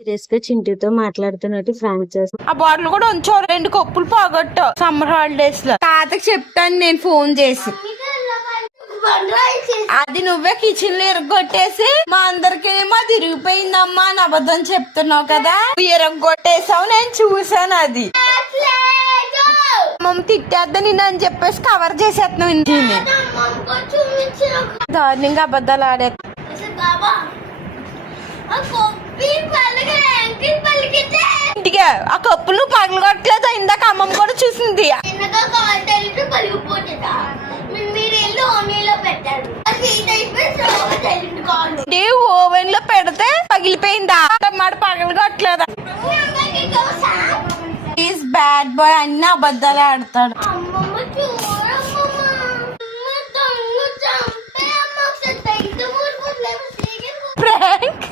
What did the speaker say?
Serious గా చింటూతో మాట్లాడుతున్నట్టు Frank చేస్తాను. ఆ బాటిల్ కూడా ఉంచో, 2 కప్పులు పోగొట్టు సమ్మర్ హాలిడేస్ లో. తాతకి చెప్తాను నేను ఫోన్ చేసి. అది నువ్వే కిచెన్ లో ఇరగొట్టేసి మా అందరికి మా తిరిగిపోయిందమ్మా అని అబద్ధం చెప్తున్నావు కదా. ఇరగొట్టేసావు, నేను చూసాను. అది మమ్మీ తిట్టేద్దా నిన్ను అని చెప్పేసి కవర్ చేసేస్తున్నావు. ఇంటిని దారుణంగా అబద్ధాలు ఆడే. ఇంటికే ఆ కప్పులు పగలు కొట్టలేదు. ఇందాక అమ్మమ్మ కూడా చూసింది. ఓవెన్ లో పెడితే పగిలిపోయిందా? మాట పగలు కొట్టలేదా? బ్యాడ్ బాయ్, అన్ని అబద్ధాలు ఆడతాడు. ప్రాంక్